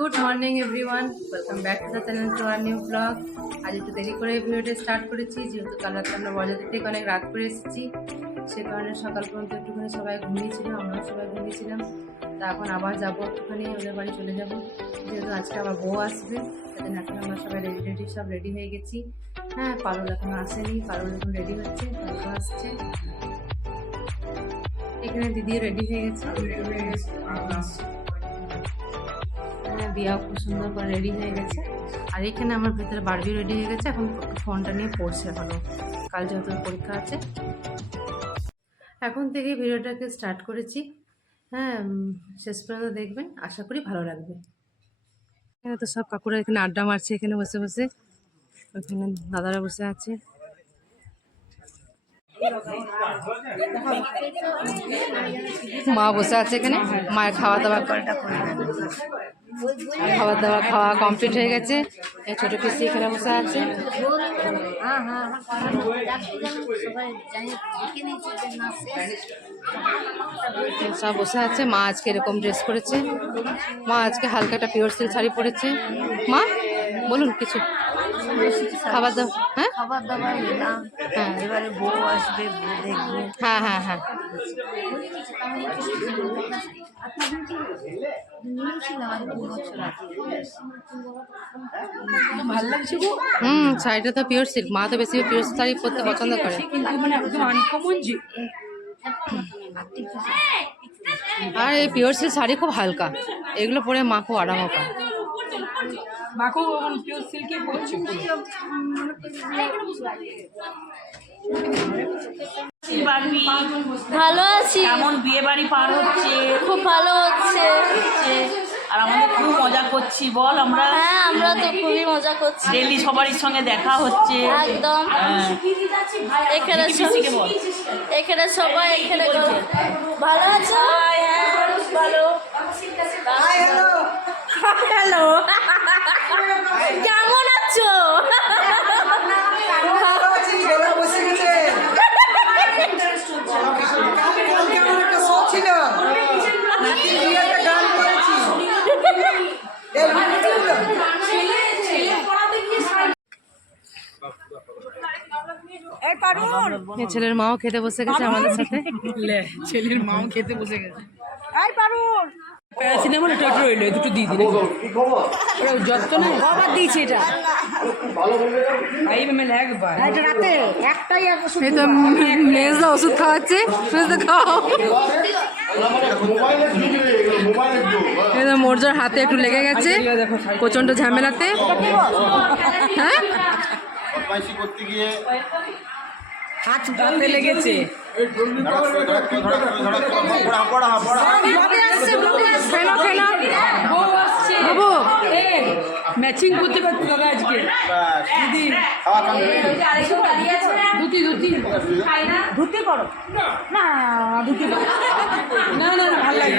Good morning everyone, welcome back to the channel to our new blog. আজ একটু দেরি করে ভিডিওটা স্টার্ট করেছি, যেহেতু কাল রাতে আমরা বরযাত্রী থেকে অনেক রাত করে এসেছি। সে কারণে সকাল পর্যন্ত একটুখানি সবাই ঘুমিয়েছিল, আমরাও সবাই ঘুমিয়েছিলাম। তা এখন আবার যাবো, একটুখানি ওদের বাড়ি চলে যাব, যেহেতু আজকে আমার বউ আসবে। সেদিন এখন আমরা সবাই সব রেডি হয়ে গেছি। হ্যাঁ, পারুল এখন আসেনি, পারুল এখন রেডি হচ্ছে, পারুল আসছে। এখানে দিদিও রেডি হয়ে গেছে, দিয়াও খুব সুন্দর করে রেডি হয়ে গেছে। আর এখানে আমার ভেতরে বারবি রেডি হয়ে গেছে, এখন ফোনটা নিয়ে পড়ছে এখনো, কাল যেহেতু পরীক্ষা আছে। এখন থেকে ভিডিওটাকে স্টার্ট করেছি। হ্যাঁ, শেষ পর্যন্ত দেখবেন, আশা করি ভালো লাগবে। এখানে তো সব কাকুরা এখানে আড্ডা মারছে, এখানে বসে বসে। ওখানে দাদারা বসে আছে। মা বসে আছে এখানে, মায়ের খাওয়া দাওয়া খাওয়া কমপ্লিট হয়ে গেছে। ছোট পিসি এখানে বসে আছে। সব বসে আছে। মা আজকে এরকম ড্রেস করেছে, মা আজকে হালকা একটা পিওর সিল্ক শাড়ি পরেছে। মা বলুন কিছু খাবার দাবার। হ্যাঁ, খাবার দাবার এলাম, হ্যাঁ, এবারে বউ আসবে, বউ দেখবে। হ্যাঁ, হ্যাঁ, হ্যাঁ। ভালো লাগছে গো। শাড়িটা তো পিওর সিল্ক, মা তো বেশি পিওর শাড়ি পরতে পছন্দ করে। কিন্তু মানে একদম আনকমন যে। আর এই পিওর সিল্ক শাড়ি খুব হালকা, এগুলো পরে মা খুব আরামও পায়। মাকেও পিওর সিল্কে পড়ছে। ভালো আছি। এমন বিয়ে বাড়ি পার হচ্ছে, খুব ভালো হচ্ছে। আর আমাদের খুব মজা করছি বল আমরা। হ্যাঁ, আমরা তো খুবই মজা করছি। ডেলি সবারই সঙ্গে দেখা হচ্ছে। একদম। এখানে পিসিকে বল। এখানে সবাই এখানে ভালো আছো? ভালো। হ্যালো, কেমন আছো? ছেলের মাও খেতে বসে গেছে আমাদের সাথে। ছেলের মাও খেতে বসে গেছে। এই পারুল, প্যারাসিটামল এটা রইলো, দুটো দিয়ে দিন। ওরা যত না বাবা দিয়েছে এটা। একবার এটা রাতে একটাই এই তো মেজদা ওষুধ খাওয়াচ্ছে, মেজদা খাও। এই তো মোর্জার হাতে একটু লেগে গেছে প্রচন্ড ঝামেলাতে। হ্যাঁ, হাত গাতে লেগেছে। ম্যাচিং করতে পারছি দাদা আজকে। দিদি ধুতি করো না, ধুতি না না না, ভালো লাগে।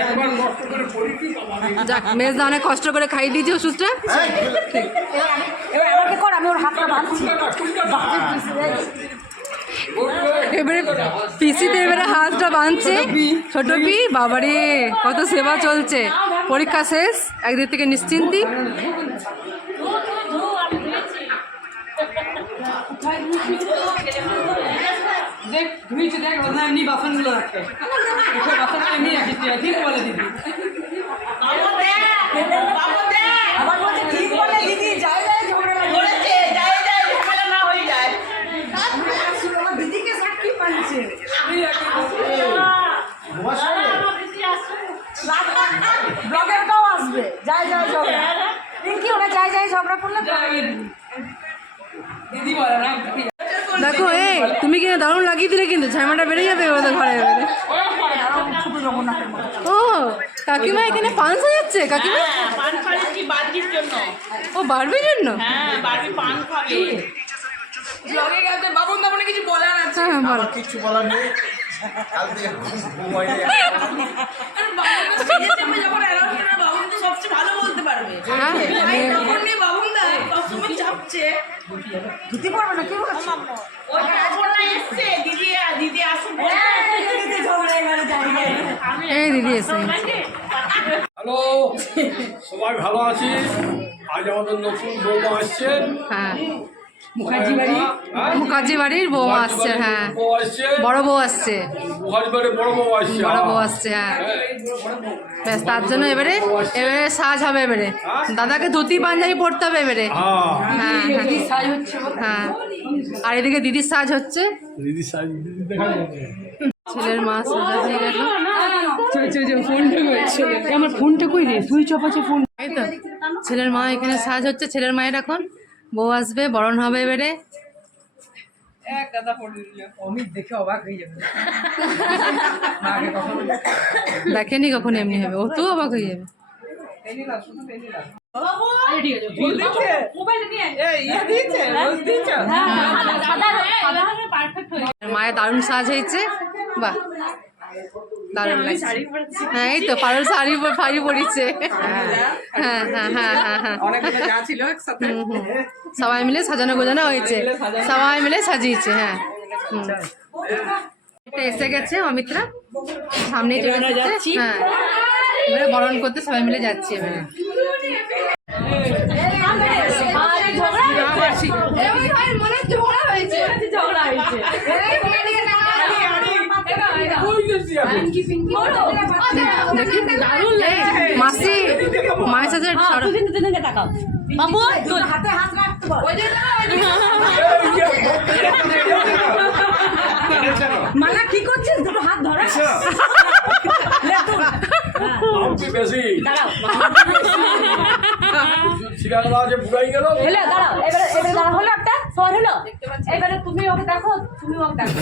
যাক, মেজদা অনেক কষ্ট করে খাইয়ে দিয়েছি ওষুধটা। এবার আমাকে কর, আমি ওর হাতটা বাঁধছি। এবারে পিসিতে এবারে হাতটা বাঁধছে ছোট পি। বাবারে কত সেবা চলছে, পরীক্ষা শেষ, একদিক থেকে নিশ্চিন্তি। দেখ ধুইছে, দেখ এমনি বাসনগুলো রাখে, বাসন এমনি রাখি, ঠিক বলে দিদি। আবার বলছে ঠিক বলে দিদি, যায় যায় ঝগড়া ধরেছে, যায় যায় ঝামেলা না হয়ে যায়। আমার দিদিকে সাক্ষী পাচ্ছে। ব্লগেরটাও আসবে, যায় যায় ঝগড়া। কি ওরা যায় যায় ঝগড়া করলে দিদি বলে না। দেখো, এই তুমি কিনা দারুণ লাগিয়ে দিলে, কিন্তু ঝামেলাটা বেড়ে যাবে ওদের ঘরে এবারে। ও কাকিমা এখানে পান সাজাচ্ছে, কাকিমা পান খাচ্ছি বার্বির জন্য। ও বারবির জন্য। হ্যাঁ, বার্বি পান খাবে। ব্লগে গেছে বাবুন, দাবনে কিছু বলার আছে? হ্যাঁ, বলো। কিছু বলার নেই। কাল থেকে যখন অ্যালাউড করে বাবুন তো সবচেয়ে ভালো বলতে পারবে। হ্যাঁ, তখন নিয়ে বাবুন দা সবসময় চাপছে। ধুতি পড়বে না, কি বলছে? ওই যখন না এসছে দিদি, দিদি আসুন। এই দিদি এসে হ্যালো, সবাই ভালো আছি। আজ আমাদের নতুন বৌমা আসছে। হ্যাঁ, মুখার্জি বাড়ি হ্যাঁ? মুখার্জি বাড়ির বৌমা আসছে। হ্যাঁ, বউ আসছে, বড় বউ আসছে, মুখার্জি বাড়ির বড় বউ আসছে। বড় বউ আসছে। হ্যাঁ, ব্যাস তার জন্য এবারে সাজ হবে। এবারে দাদাকে ধুতি পাঞ্জাবি পরতে হবে এবারে। হ্যাঁ, হ্যাঁ হ্যাঁ, দিদির সাজ হচ্ছে হ্যাঁ। আর এদিকে দিদির সাজ হচ্ছে। দিদি সাজ দিদি দেখা যাবে। ছেলের মা সোজা হয়ে গেল। ফোনটা করছে আমার ফোনটা কই রে সুইচ অফ আছে ফোন এই তো ছেলের মা এখানে সাজ হচ্ছে। ছেলের মায়ের এখন বউ আসবে, বরণ হবে এবারে। অমিত দেখে অবাক হয়ে যাবে দেখেনি কখন এমনি হবে, ও তো অবাক হয়ে যাবে। মায়ের দারুণ সাজ হয়েছে, বাহ দারুণ লাগছে। হ্যাঁ এই তো পারুল শাড়ি পরিছে। হ্যাঁ হ্যাঁ হ্যাঁ হ্যাঁ হ্যাঁ, সবাই মিলে সাজানো গোজানো হয়েছে, সবাই মিলে সাজিয়েছে। হ্যাঁ, এটা এসে গেছে অমিতরা, সামনেই চলে যাচ্ছি। হ্যাঁ, এবারে বরণ করতে সবাই মিলে যাচ্ছি এবারে। মাসি মায়ের সাথে বাবু মালা কি করছিস দুটো হাত ধরে আমি বেশি শিকাররা যে বুড়াই গেল। হলো দাঁড়াও, এবারে দাঁড়া হলো একটা সর হলো। এবারে তুমি ওকে দেখো, তুমি ওকে দেখো।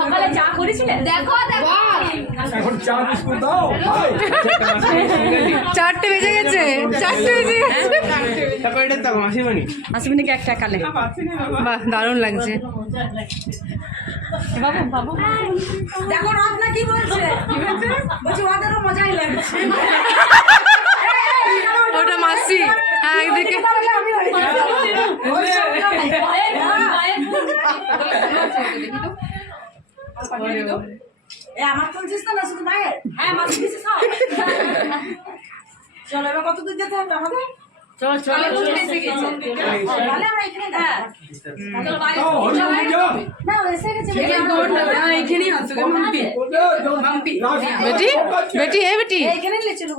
সকালে চা করেছিলে? দেখো দেখো এখন চা বিস্কুট দাও। 4টে বেজে গেছে, 4টে বেজে গেছে। আসবিনিকে একটা কালে বাহ দারুণ লাগছে। বাবু বাবু দেখো রত্না কি বলছে, বলছে ওদেরও মজাই লাগছে। ওটা মাসি। হ্যাঁ একদিকে আমার বলছিস না শুধু মায়ের? হ্যাঁ মাসি দিছিস সব। চলো এবার কত দূর যেতে হবে আমাদের? চল চল তাহলে আমরা এখানে না এসে গেছে এইখানেই আছে মাম্পি বেটি বেটি এ বেটি এইখানে লেচে লোক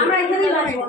আমরা এখানেই লাগবো।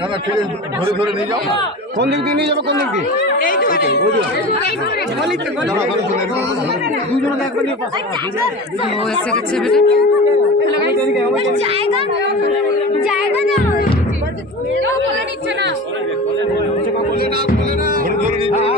না না ঠিক আছে, ধরে ধরে নিয়ে যাও। কোন দিক দিয়ে নিয়ে যাবো, কোন দিক দিয়ে? ও এসে গেছে বেটি। জায়গা জায়গা না বলে নিচ্ছে না। ধরে ধরে নিয়ে যাও।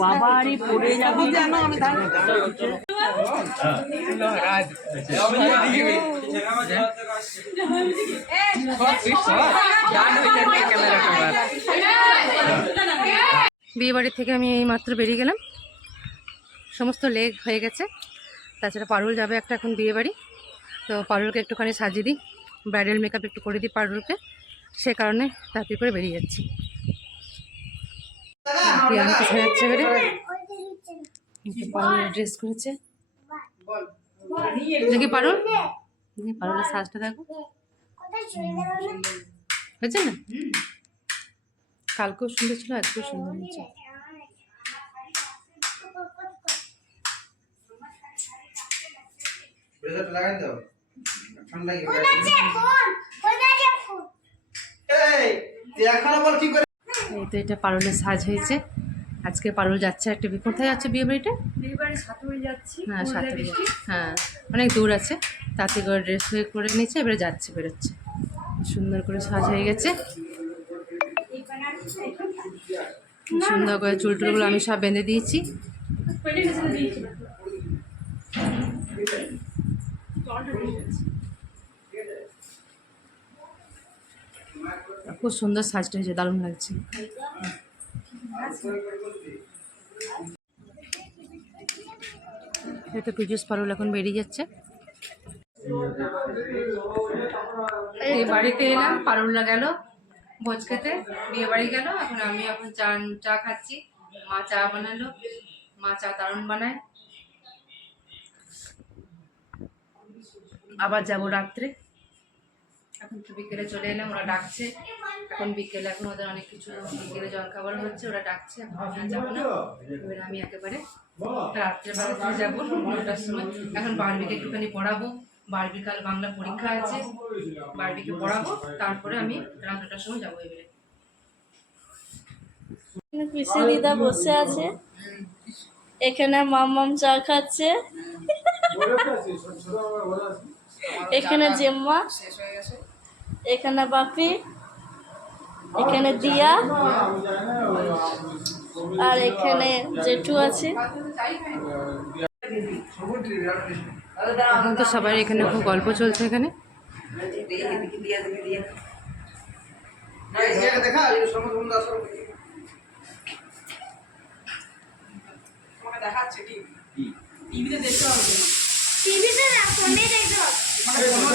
বাবারই পড়ে যাবো জানো আমি বিয়ে বাড়ি থেকে আমি এই মাত্র বেরিয়ে গেলাম, সমস্ত লেগ হয়ে গেছে। তাছাড়া পারুল যাবে একটা এখন বিয়ে বাড়ি, তো পারুলকে একটুখানি সাজিয়ে দিই, ব্রাইডাল মেকআপ একটু করে দিই পারুলকে, সে কারণে তাড়াতাড়ি করে বেরিয়ে যাচ্ছি। প্রিয়াঙ্কা সাজাচ্ছে এবারে, পারুল ড্রেস করেছে দেখি পারুল, পারুলের সাজটা দেখো হয়েছে না, কালকেও সুন্দর ছিল আজকেও সুন্দর হয়েছে। এই তো এটা পারুলের সাজ হয়েছে। আজকে পারুল যাচ্ছে একটা কোথায় যাচ্ছে বিয়ে বাড়িটা? বিয়ে বাড়ি সাতুরি যাচ্ছি। হ্যাঁ সাতুরি, হ্যাঁ অনেক দূর আছে। তাতে করে ড্রেস হয়ে করে নিয়েছে, এবারে যাচ্ছে, বেরোচ্ছে। সুন্দর করে সাজ হয়ে গেছে, সুন্দর করে চুল টুলগুলো আমি সব বেঁধে দিয়েছি। খুব সুন্দর সাজটা হয়েছে, দারুণ লাগছে। এটা পীযুষ পারুল এখন বেরিয়ে যাচ্ছে। এই বাড়িতে এলাম, পারুলরা গেল ভোজ খেতে, বিয়ে বাড়ি গেল। আমি এখন চা খাচ্ছি। মা চা বানালো, মা চা দারুণ বানায়। আবার যাব রাত্রে, এখন তো বিকেলে চলে এলাম, ওরা ডাকছে এখন বিকেলে, এখন ওদের অনেক কিছু বিকেলে জলখাবার হচ্ছে, ওরা ডাকছে, এখন আমি যাবো না। এবার আমি একেবারে রাত্রেবেলা যাবো 9টার সময়। এখন বারবিকে একটুখানি পড়াবো, বারবি কাল বাংলা পরীক্ষা আছে, বারবিকে পড়াবো, তারপরে আমি রাত 9টার সময় যাবো। এবারে পিসি দিদা বসে আছে, এখানে মাম চা খাচ্ছে, এখানে জেম্মা, এখানে বাপি, এখানে দিয়া, আর এখানে জেঠু আছে। এখন তো সবাই এখানে খুব গল্প চলছে এখানে।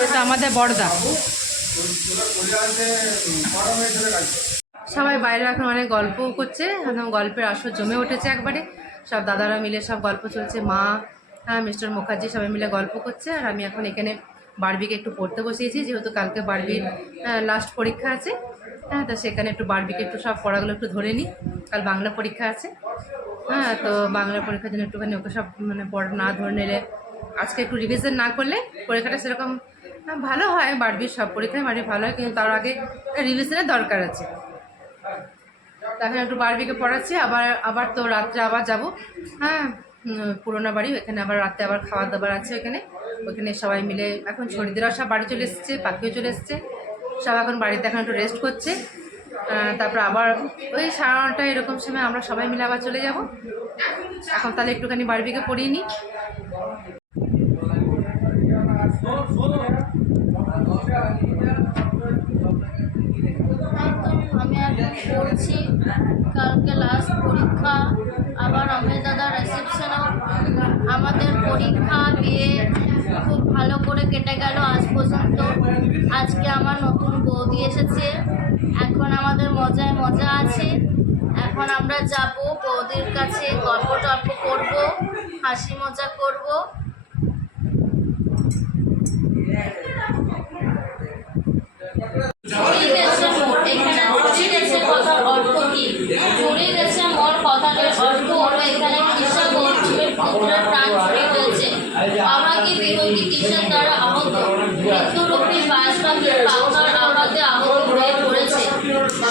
এটা আমাদের বড়দা, সবাই বাইরে এখন অনেক গল্প করছে, একদম গল্পের আসর জমে উঠেছে একবারে। সব দাদারা মিলে সব গল্প চলছে, মা, মিস্টার মুখার্জি সবাই মিলে গল্প করছে। আর আমি এখন এখানে বারবিকে একটু পড়তে বসিয়েছি, যেহেতু কালকে বারবির লাস্ট পরীক্ষা আছে। হ্যাঁ, তো সেখানে একটু বারবিকে একটু সব পড়াগুলো একটু ধরে নিই, কাল বাংলা পরীক্ষা আছে। হ্যাঁ, তো বাংলা পরীক্ষার জন্য একটুখানি ওকে সব পড়া না ধরে নিলে, আজকে একটু রিভিশন না করলে পরীক্ষাটা সেরকম ভালো হয়। বারবির সব পরীক্ষায় ভালো হয়, কিন্তু তার আগে রিভিশনের দরকার আছে। তখন একটু বারবিকে পড়াচ্ছি, আবার তো রাত্রে আবার যাব। হ্যাঁ, পুরোনো বাড়ি, ওখানে আবার রাত্রে আবার খাওয়া দাবার আছে ওখানে সবাই মিলে। এখন ছড়িদেরাও সব বাড়ি চলে এসেছে, পাখিও চলে এসেছে, সব এখন বাড়িতে এখন একটু রেস্ট করছে। তারপর আবার ওই 9:30 এরকম সময় আমরা সবাই মিলে আবার চলে যাব। এখন তাহলে একটুখানি বারবিকে পড়িয়ে নিই। আমি এখন পড়ছি, কালকে লাস্ট পরীক্ষা, আবার আমি দাদা রেসিপি রিসেপশনও আমাদের পরীক্ষা বিয়ে খুব ভালো করে কেটে গেল আজ পর্যন্ত। আজকে আমার নতুন বৌদি এসেছে, এখন আমাদের মজায় মজা আছে। এখন আমরা যাব বৌদির কাছে, গল্প টল্প করবো, হাসি মজা করব। চুরি গেছে মোর, এখানে চুরি গেছে কথার অর্থ কি? চুরি গেছে মোর কথাটির অর্থ হলো এখানে কিসা গৌতমের পুত্রের প্রাণ চুরি হয়েছে। আমাকে বিরোধী কিসের দ্বারা আহত, মৃত্যুরূপী বাস পাখির পাখার আঘাতে আহত হয়ে পড়েছে।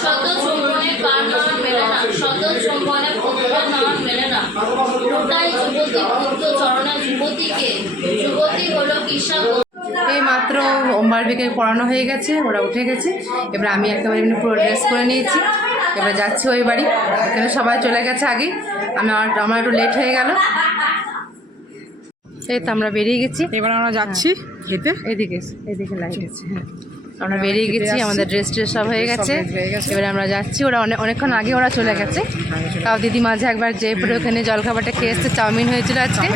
শত চুম্বনে কার নাম মেলে না, শত চুম্বনে পুত্রের নাম মেলে না। ওটাই যুবতী পুত্র চরণে যুবতীকে, যুবতী হলো কিসা। এই মাত্র বারবিকে পড়ানো হয়ে গেছে, ওরা উঠে গেছে। এবার আমি একেবারে এমনি পুরো ড্রেস করে নিয়েছি, এবার যাচ্ছি ওই বাড়ি। এখানে সবাই চলে গেছে আগে, আমার একটু লেট হয়ে গেল। এই তো আমরা বেরিয়ে গেছি, এবার আমরা যাচ্ছি খেতে। এদিকে লাইট আছে। হ্যাঁ, আমরা বেরিয়ে গেছি, আমাদের ড্রেস সব হয়ে গেছে। এবারে আমরা যাচ্ছি, ওরা অনেকক্ষণ আগে ওরা চলে গেছে। তাও দিদি মাঝে একবার যেয়ে পরে ওখানে জলখাবারটা খেয়ে এসছে, চাউমিন হয়েছিল আজকে।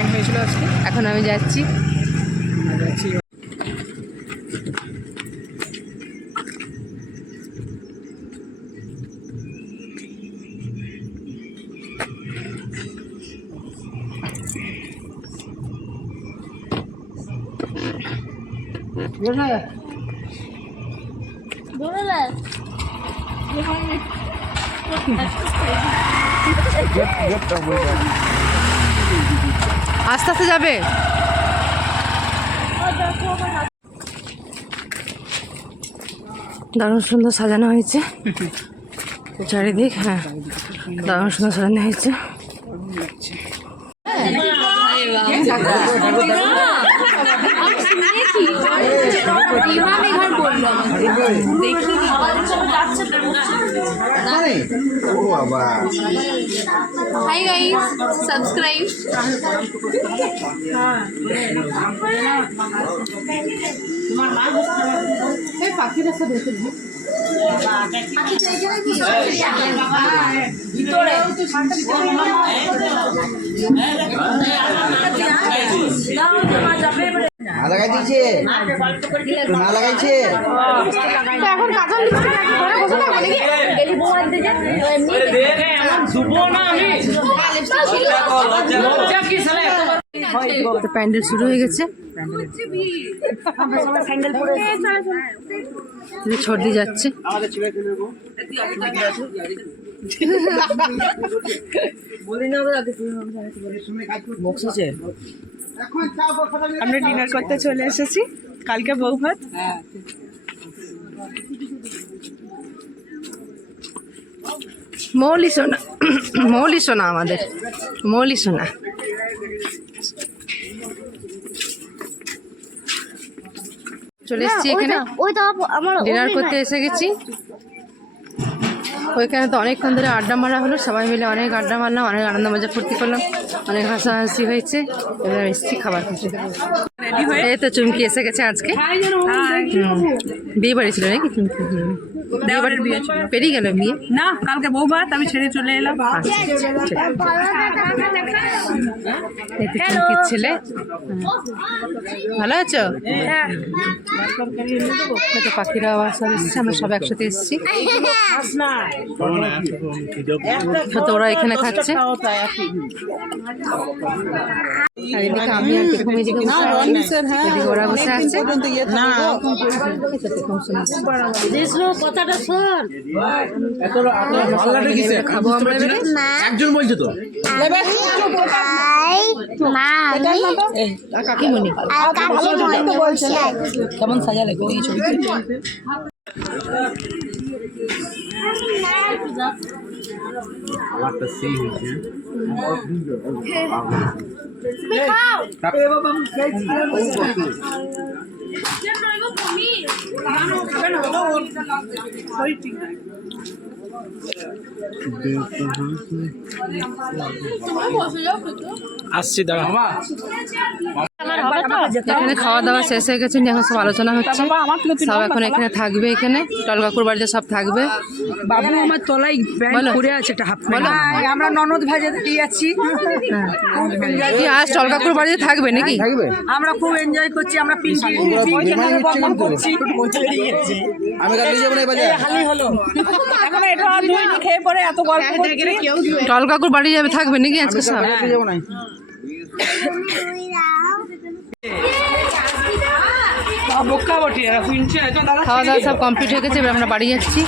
এখন আমি যাচ্ছি। আস্তে আস্তে যাবে। দারুণ সুন্দর সাজানো হয়েছে চারিদিক। হ্যাঁ, দারুণ সুন্দর সাজানো হয়েছে। Hi guys, subscribe. না লাগাইছে না লাগাইছে এখন কাজল প্যান্ডেল শুরু হয়ে গেছে, ছর্দি যাচ্ছে। আমরা ডিনার করতে চলে এসেছি, কালকে বউ ভাত। মৌলি সোনা, মৌলি সোনা, আমাদের মৌলি সোনা। চলে এসেছি এখানে, ডিনার করতে এসে গেছি। ওইখানে তো অনেকক্ষণ ধরে আড্ডা মারা হলো, সবাই মিলে অনেক আড্ডা মারলাম, অনেক আনন্দ মজা ফুর্তি করলাম, অনেক হাসাহাসি হয়েছে। এবার এসেছি খাবার খেতে। এই তো চুমকি এসে গেছে আজকে। বিয়ে বাড়ি ছিল নাকি চুমকি? দেওয়ারের বিয়ে ছিল। পেরিয়ে গেল বিয়ে? না, কালকে বউ ভাত, আমি ছেড়ে চলে এলাম। এই তো চুমকির ছেলে। ভালো আছো? তো পাখিরা আবার সব এসেছে, আমরা সব একসাথে এসেছি। তো ওরা এখানে খাচ্ছে, আর এদিকে আমি আর এরকম এদিকে ওরা বসে আছে। কথাটা শোন, খাবো আমরা এবারে। একজন বলছে তো কাকিমণি কেমন সাজালে গো এই ছবিতে? আমারটা সেই হয়েছে আসছি দাঁড়া। এখানে খাওয়া দাওয়া শেষ হয়ে গেছে, এখন সব আলোচনা হচ্ছে। সব এখন এখানে থাকবে, এখানে টল কাকুর বাড়িতে সব থাকবে। বাবু আমার তলায় বলো। প্যান্ট পরে আছে একটা হাফ বলো। আমরা ননদ ভাজা দিয়ে যাচ্ছি, কি আজ টল কাকুর বাড়িতে থাকবে নাকি? থাকবে আমরা খুব এনজয় করছি। আমরা পিঙ্কি করছি। আমি কাল নিয়ে যাবো না এই বাজার। এখন এটা দুই খেয়ে পরে এত গল্প করছি। টল কাকুর বাড়ি যাবে, থাকবে নাকি আজকে সব? নিয়ে যাবো না। বোকা বটি এরা শুনছে তো দাদা। খাওয়া দাওয়া সব কমপ্লিট হয়ে গেছে, এবার আমরা বাড়ি যাচ্ছি।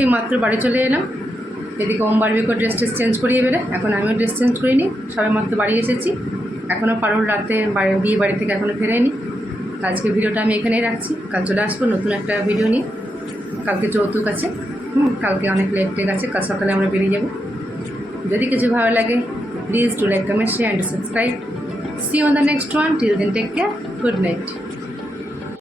এই মাত্র বাড়ি চলে এলাম। এদিকে ওম বারবিকে ড্রেস চেঞ্জ করিয়ে বেড়ে, এখন আমিও ড্রেস চেঞ্জ করিনি, সবাই মাত্র বাড়ি এসেছি। এখনও পারুল রাতে বিয়ে বাড়ি থেকে এখনও ফেরেনি। আজকে ভিডিওটা আমি এখানেই রাখছি, কাল চলে আসবো নতুন একটা ভিডিও নিয়ে। কালকে যৌতুক আছে, কালকে অনেক লেট ডে আছে, কাল সকালে আমরা বেরিয়ে যাব। যদি কিছু ভালো লাগে please do like, comment, share and subscribe. See on the next one, till then take care, good night.